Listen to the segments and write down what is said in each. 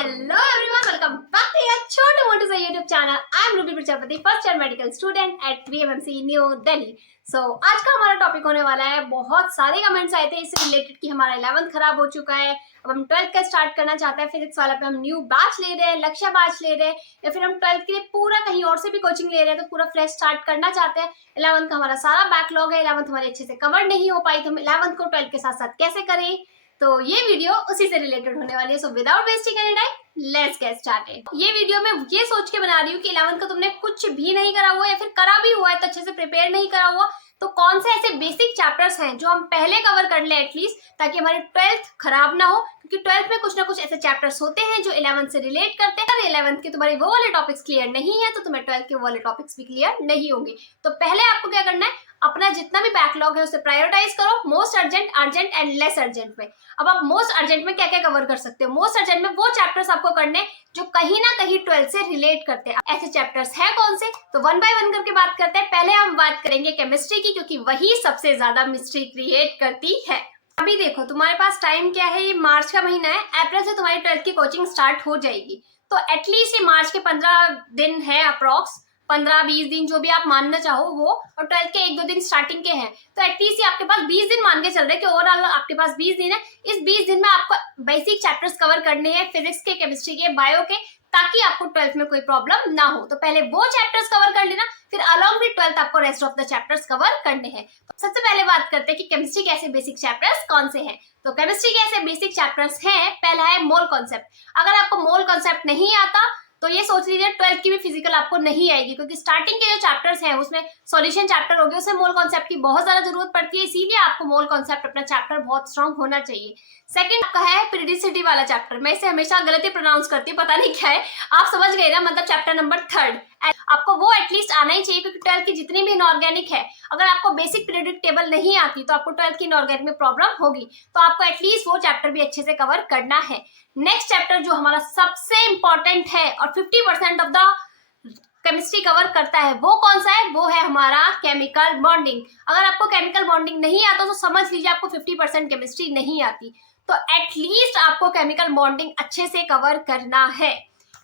Hello everyone, welcome back to your छोटू मोटू सा YouTube channel. I am Ruby Prajapati, first year medical student at VMMC New Delhi. So आज का हमारा topic होने वाला है, बहुत सारे कमेंट्स आए थे इससे रिलेटेड कि हमारा 11th खराब हो चुका है, अब हम 12th का स्टार्ट करना चाहते हैं फिजिक्स वाला पे, हम न्यू बैच ले रहे हैं, लक्ष्य बैच ले रहे हैं, या फिर हम 12th के लिए पूरा कहीं और से भी कोचिंग ले रहे हैं तो पूरा फ्रेश स्टार्ट करना चाहते हैं. 11th का हमारा सारा बैकलॉग है, 11th हमारे अच्छे से कवर नहीं हो पाई तो हम 11th को 12th के साथ साथ कैसे करें, तो ये वीडियो उसी से रिलेटेड होने वाली है. So without wasting any time let's get started. ये वीडियो मैं ये सोच के बना रही हूँ कि 11th का तुमने कुछ भी नहीं करा हुआ या फिर करा भी हुआ है तो अच्छे से प्रिपेयर नहीं करा हुआ, तो कौन से ऐसे बेसिक चैप्टर्स हैं जो हम पहले कवर कर ले एटलीस्ट, ताकि हमारी 12th खराब ना हो, क्योंकि 12th में कुछ ना कुछ ऐसे चैप्टर्स होते हैं जो 11th से रिलेट करते हैं. अगर 11th के तुम्हारे वो वाले टॉपिक्स क्लियर नहीं है तो तुम्हें 12th के वो वाले टॉपिक्स भी क्लियर नहीं होंगे. तो पहले आपको क्या करना है, अपना जितना भी बैकलॉग है उसे प्रायोरिटाइज करो, most urgent, urgent and less urgent में. अब आप मोस्ट अर्जेंट में क्या क्या कवर कर सकते हो, मोस्ट अर्जेंट में वो चैप्टर्स आपको करने जो कहीं ना कहीं 12th से रिलेट करते हैं. ऐसे चैप्टर्स हैं कौन से, तो वन बाय वन करके बात करते हैं. पहले हम बात करेंगे केमिस्ट्री की, क्योंकि वही सबसे ज्यादा मिस्ट्री क्रिएट करती है. अभी देखो तुम्हारे पास टाइम क्या है, ये मार्च का महीना है, अप्रैल से तुम्हारी 12th की कोचिंग स्टार्ट हो जाएगी, तो एटलीस्ट ये मार्च के 15 दिन है अप्रॉक्स, 15-20 दिन जो भी आप मानना चाहो वो, और 12th के 1-2 दिन स्टार्टिंग के हैं, तो एटलीस्ट ये आपके पास 20 दिन मान के चल रहे हैं कि ओवरऑल आपके पास 20 दिन है. इस 20 दिन में आपको बेसिक चैप्टर्स कवर करने हैं, फिजिक्स के, केमिस्ट्री के, बायो के, ताकि आपको 12th में कोई प्रॉब्लम ना हो. तो पहले वो चैप्टर्स कवर कर लेना, फिर अलॉन्ग विद 12th आपको rest of the chapters cover करने हैं. तो सबसे पहले बात करते हैं कि केमिस्ट्री के ऐसे बेसिक चैप्टर्स कौन से हैं. तो केमिस्ट्री के ऐसे बेसिक चैप्टर्स हैं, पहला है मोल कॉन्सेप्ट. अगर आपको मोल कॉन्सेप्ट नहीं आता तो ये सोच लीजिए 12th की भी फिजिकल आपको नहीं आएगी, क्योंकि स्टार्टिंग के जो चैप्टर्स हैं उसमें सॉल्यूशन चैप्टर हो गया, उसमें मोल कॉन्सेप्ट की बहुत ज्यादा जरूरत पड़ती है, इसीलिए आपको मोल कॉन्सेप्ट अपना चैप्टर बहुत स्ट्रांग होना चाहिए. सेकंड आपका है पीरियडिसिटी वाला चैप्टर. मैं इसे हमेशा गलत ही प्रोनाउंस करती हूँ, पता नहीं क्या है, आप समझ गए ना, मतलब चैप्टर नंबर 3. आपको वो एटलीस्ट आना ही चाहिए, क्योंकि 12th की जितनी भी इनऑर्गेनिक है, अगर आपको बेसिक पीरियोडिक टेबल नहीं आती तो आपको 12th की इनऑर्गेनिक में प्रॉब्लम होगी, तो आपको एटलीस्ट वो चैप्टर भी अच्छे से कवर करना है. नेक्स्ट चैप्टर जो हमारा सबसे इंपॉर्टेंट है और 50% ऑफ द केमिस्ट्री कवर करता है, वो कौन सा है, वो है हमारा केमिकल बॉन्डिंग. अगर आपको केमिकल बॉन्डिंग नहीं आता तो समझ लीजिए आपको 50% केमिस्ट्री नहीं आती, तो एटलीस्ट आपको केमिकल बॉन्डिंग अच्छे से कवर करना है.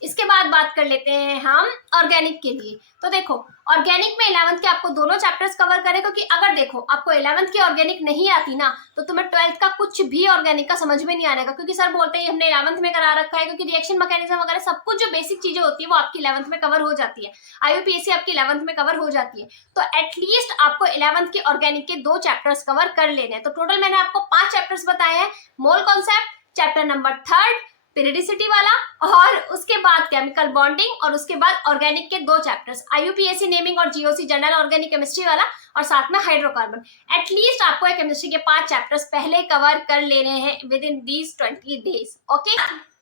इसके बाद बात कर लेते हैं हम ऑर्गेनिक के लिए. तो देखो ऑर्गेनिक में 11th के आपको दोनों चैप्टर्स कवर करें, क्योंकि अगर देखो आपको 11th की ऑर्गेनिक नहीं आती ना तो तुम्हें 12th का कुछ भी ऑर्गेनिक का समझ में नहीं आएगा, क्योंकि सर बोलते हैं हमने 11th में करा रखा है, क्योंकि रिएक्शन मैकेनिज्म वगैरह सब कुछ जो बेसिक चीजें होती है वो आपकी 11th में कवर हो जाती है, IUPAC आपकी 11th में कवर हो जाती है. तो एटलीस्ट आपको 11th की ऑर्गेनिक के 2 चैप्टर्स कवर कर लेने हैं. तो टोटल मैंने आपको 5 चैप्टर्स बताए हैं, mole concept, chapter number 3 periodicity वाला, और उसके बाद केमिकल बॉन्डिंग, और उसके बाद ऑर्गेनिक के 2 चैप्टर्स IUPAC नेमिंग और GOC जनरल ऑर्गेनिक केमिस्ट्री वाला, और साथ में हाइड्रोकार्बन. एटलीस्ट आपको केमिस्ट्री के 5 चैप्टर्स पहले कवर कर लेने हैं with in these 20 days. Okay,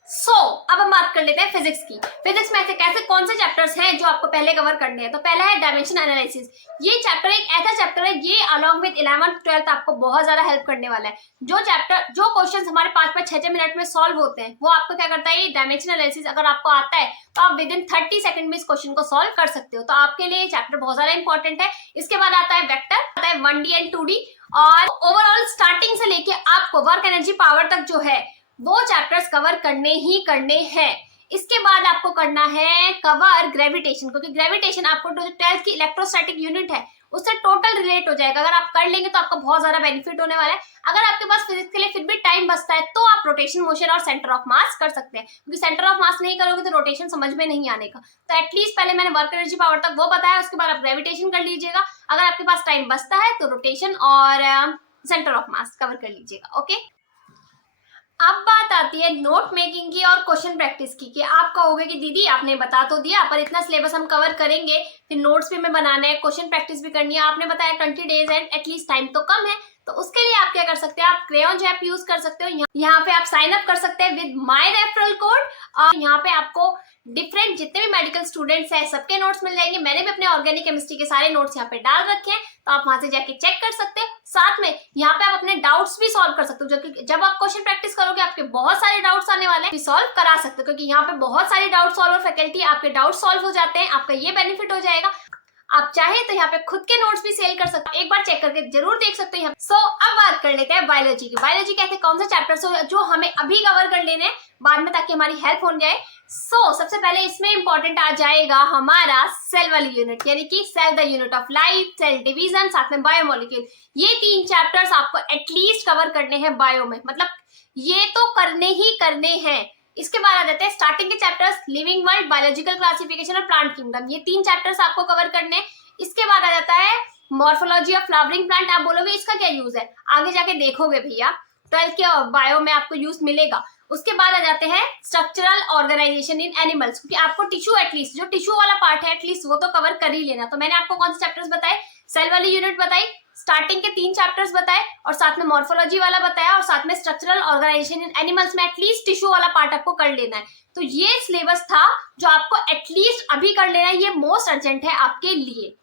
so अब हम बात कर लेते हैं फिजिक्स की. फिजिक्स में ऐसे कैसे कौन से चैप्टर्स हैं जो आपको पहले कवर करने हैं. तो पहला है डायमेंशन एनालिसिस. ये चैप्टर एक ऐसा चैप्टर है, ये अलॉन्ग विद 11th 12th आपको बहुत ज्यादा हेल्प करने वाला है. जो क्वेश्चंस हमारे 5-5 6-6 मिनट में सॉल्व होते हैं, वो आपको क्या करता है, ये डायमेंशन एनालिसिस अगर आपको आता है तो आप विद इन 30 सेकंड में इस क्वेश्चन को सॉल्व कर सकते हो. तो आपके लिए ये चैप्टर बहुत ज्यादा इंपॉर्टेंट है. इसके बाद आता है वेक्टर, आता है 1D एंड 2D, और ओवरऑल स्टार्टिंग से लेके आपको वर्क एनर्जी पावर तक जो है वो चैप्टर्स कवर करने ही करने हैं. इसके बाद आपको करना है कवर ग्रेविटेशन, क्योंकि ग्रेविटेशन आपको जो 12th की इलेक्ट्रोस्टैटिक यूनिट है उससे टोटल रिलेट हो जाएगा. अगर आप कर लेंगे तो आपको बहुत ज्यादा बेनिफिट होने वाला है. अगर आपके पास फिजिक्स के लिए फिर भी टाइम बचता है तो आप रोटेशन मोशन और सेंटर ऑफ मास कर सकते हैं, क्योंकि सेंटर ऑफ मास नहीं करोगे तो रोटेशन समझ में नहीं आने का. तो एटलीस्ट पहले मैंने वर्क एनर्जी पावर तक वो बताया, उसके बाद आप ग्रेविटेशन कर लीजिएगा. अगर आपके पास टाइम बचता है तो रोटेशन और सेंटर ऑफ मास कवर कर लीजिएगा. ओके, अब बात आती है नोट मेकिंग की और क्वेश्चन प्रैक्टिस की. कि आप कहोगे कि दीदी आपने बता तो दिया, पर इतना सिलेबस हम कवर करेंगे, फिर नोट्स भी हमें बनाने हैं, क्वेश्चन प्रैक्टिस भी करनी है, आपने बताया 20 डेज एंड एटलीस्ट टाइम तो कम है. तो उसके लिए आप क्या कर सकते हैं, आप क्रेयॉन ऐप यूज कर सकते हो. यहाँ पे आप साइन अप कर सकते हैं विद माय रेफरल कोड, और यहाँ पे आपको डिफरेंट जितने भी मेडिकल स्टूडेंट्स हैं सबके नोट्स मिल जाएंगे. मैंने भी अपने ऑर्गेनिक केमिस्ट्री के सारे नोट्स यहाँ पे डाल रखे हैं, तो आप वहां से जाके चेक कर सकते हैं. साथ में यहाँ पे आप अपने डाउट्स भी सॉल्व कर सकते हो, जो कि जब आप क्वेश्चन प्रैक्टिस करोगे आपके बहुत सारे डाउट्स आने वाले हैं, सॉल्व करा सकते हो, क्योंकि यहाँ पे बहुत सारे डाउट सॉल्वर फैकल्टी आपके डाउट सॉल्व हो जाते हैं. आपका ये बेनिफिट हो जाएगा. आप चाहे तो यहाँ पे खुद के नोट्स भी सेल कर सकते हैं, एक बार चेक करके जरूर देख सकते हैं यहाँ। सो अब बात कर लेते हैं बायोलॉजी की। बायोलॉजी के ऐसे कौन से चैप्टर्स हो जो हमें अभी कवर कर लेने हैं बाद में, ताकि हमारी हेल्प हो जाए। सबसे पहले इसमें इंपॉर्टेंट आ जाएगा हमारा सेल वाली यूनिट, यानी कि cell the unit of life, cell division, साथ में बायोमोलिक्यूल। ये 3 चैप्टर्स आपको एटलीस्ट कवर करने हैं बायो में, मतलब ये तो करने ही करने हैं। इसके बाद आ जाते हैं स्टार्टिंग के chapters, living world, biological classification और प्लांट किंगडम। ये 3 चैप्टर्स आपको कवर करने हैं। इसके बाद आ जाता है मॉर्फोलॉजी ऑफ फ्लावरिंग प्लांट। आप बोलोगे इसका क्या यूज है, आगे जाके देखोगे भैया, 12th के बायो में आपको यूज मिलेगा। उसके बाद आ जाते हैं स्ट्रक्चरल ऑर्गेनाइजेशन इन एनिमल्स, क्योंकि आपको टिश्यू, एटलीस्ट जो टिश्यू वाला पार्ट है एटलीस्ट वो तो कवर कर ही लेना। तो मैंने आपको कौन से चैप्टर्स बताए, सेल वाली यूनिट बताई, स्टार्टिंग के 3 चैप्टर्स बताए, और साथ में मॉर्फोलॉजी वाला बताया, और साथ में स्ट्रक्चरल ऑर्गेनाइजेशन इन एनिमल्स में एटलीस्ट टिश्यू वाला पार्ट आपको कर लेना है। तो ये सिलेबस था जो आपको एटलीस्ट अभी कर लेना है, ये मोस्ट अर्जेंट है आपके लिए।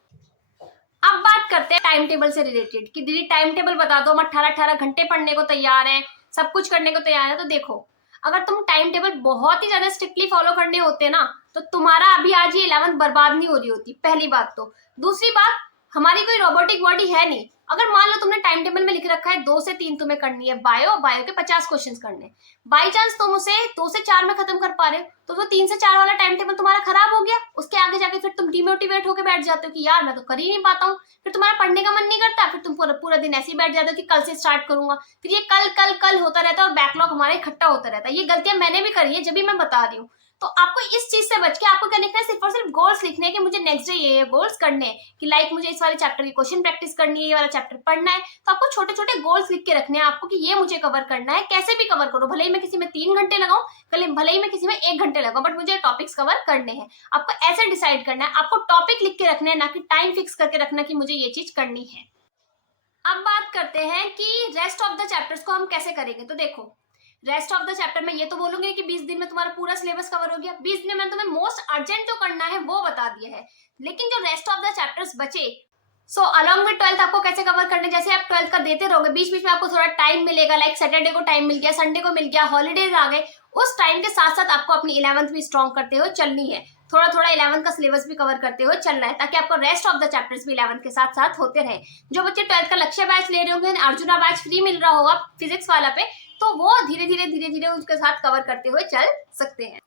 अब बात करते हैं टाइम टेबल से रिलेटेड कि दीदी टाइम टेबल बता दो, हम 18-18 घंटे पढ़ने को तैयार हैं, सब कुछ करने को तैयार है। तो देखो, अगर तुम टाइम टेबल बहुत ही ज्यादा स्ट्रिक्टली फॉलो करने होते ना, तो तुम्हारा अभी आज ये 11th बर्बाद नहीं हो रही होती, पहली बात तो। दूसरी बात, हमारी कोई रोबोटिक बॉडी है नहीं। अगर मान लो तुमने टाइम टेबल में लिख रखा है 2 से 3 तुम्हें करनी है बायो, बायो के 50 क्वेश्चंस करने, बाई चांस तुम उसे 2 से 4 में खत्म कर पा रहे हो, तो 3 से 4 वाला टाइम टेबल तुम्हारा खराब हो गया। उसके आगे जाके फिर तुम डिमोटिवेट होकर बैठ जाते हो कि यार मैं तो कर ही नहीं पाता हूँ, फिर तुम्हारा पढ़ने का मन नहीं करता, फिर तुम पूरा दिन ऐसे ही बैठ जाते हो कि कल से स्टार्ट करूंगा, फिर ये कल कल कल होता रहता है और बैकलॉग हमारा इकट्ठा होता रहता है। ये गलतियां मैंने भी करी है, जब भी मैं बता रही हूँ। तो आपको इस चीज से बच के आपको क्या लिखना है, सिर्फ और सिर्फ गोल्स लिखने हैं कि मुझे नेक्स्ट डे ये गोल्स करने हैं, कि लाइक मुझे इस वाले चैप्टर की क्वेश्चन प्रैक्टिस करनी है, ये वाला चैप्टर पढ़ना है। तो आपको छोटे छोटे गोल्स लिख के रखने हैं आपको कि ये मुझे कवर करना है, कैसे भी कवर करो, भले ही मैं किसी में 3 घंटे लगाऊं, भले ही मैं किसी में 1 घंटे लगाऊं, बट मुझे टॉपिक्स कवर करने हैं। आपको ऐसे डिसाइड करना है, आपको टॉपिक लिख के रखना है, ना कि टाइम फिक्स करके रखना कि मुझे ये चीज करनी है। अब बात करते हैं कि रेस्ट ऑफ द चैप्टर्स को हम कैसे करेंगे। तो देखो, रेस्ट ऑफ द चैप्टर में ये तो बोलूंगी कि 20 दिन में तुम्हारा पूरा सिलेबस कवर हो गया। 20 दिन में तुम्हें मोस्ट अर्जेंट जो करना है वो बता दिया है, लेकिन जो रेस्ट ऑफ द चैप्टर्स बचे, अलॉन्ग विद 12th आपको कैसे कवर करने, जैसे आप 12th का देते रहोगे, बीच बीच में आपको थोड़ा टाइम मिलेगा, लाइक सैटरडे को टाइम मिल गया, संडे को मिल गया, हॉलीडेज आ गए, उस टाइम के साथ साथ आपको अपनी 11th भी स्ट्रॉन्ग करते हुए चलनी है। थोड़ा थोड़ा 11th का सिलेबस भी कवर करते हुए चलना है, ताकि आपको रेस्ट ऑफ द चैप्टर्स भी 11th के साथ साथ होते रहे। जो बच्चे 12th का लक्ष्य बैच ले रहे होंगे, अर्जुना बैच फ्री मिल रहा होगा फिजिक्स वाला पे, तो वो धीरे धीरे उसके साथ कवर करते हुए चल सकते हैं।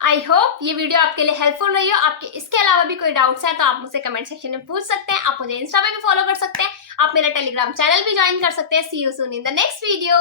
आई होप ये वीडियो आपके लिए हेल्पफुल रही हो। आपके इसके अलावा भी कोई डाउट्स है तो आप मुझसे कमेंट सेक्शन में पूछ सकते हैं। आप मुझे इंस्टा पे भी फॉलो कर सकते हैं, आप मेरा टेलीग्राम चैनल भी ज्वाइन कर सकते हैं। See you soon in the next video.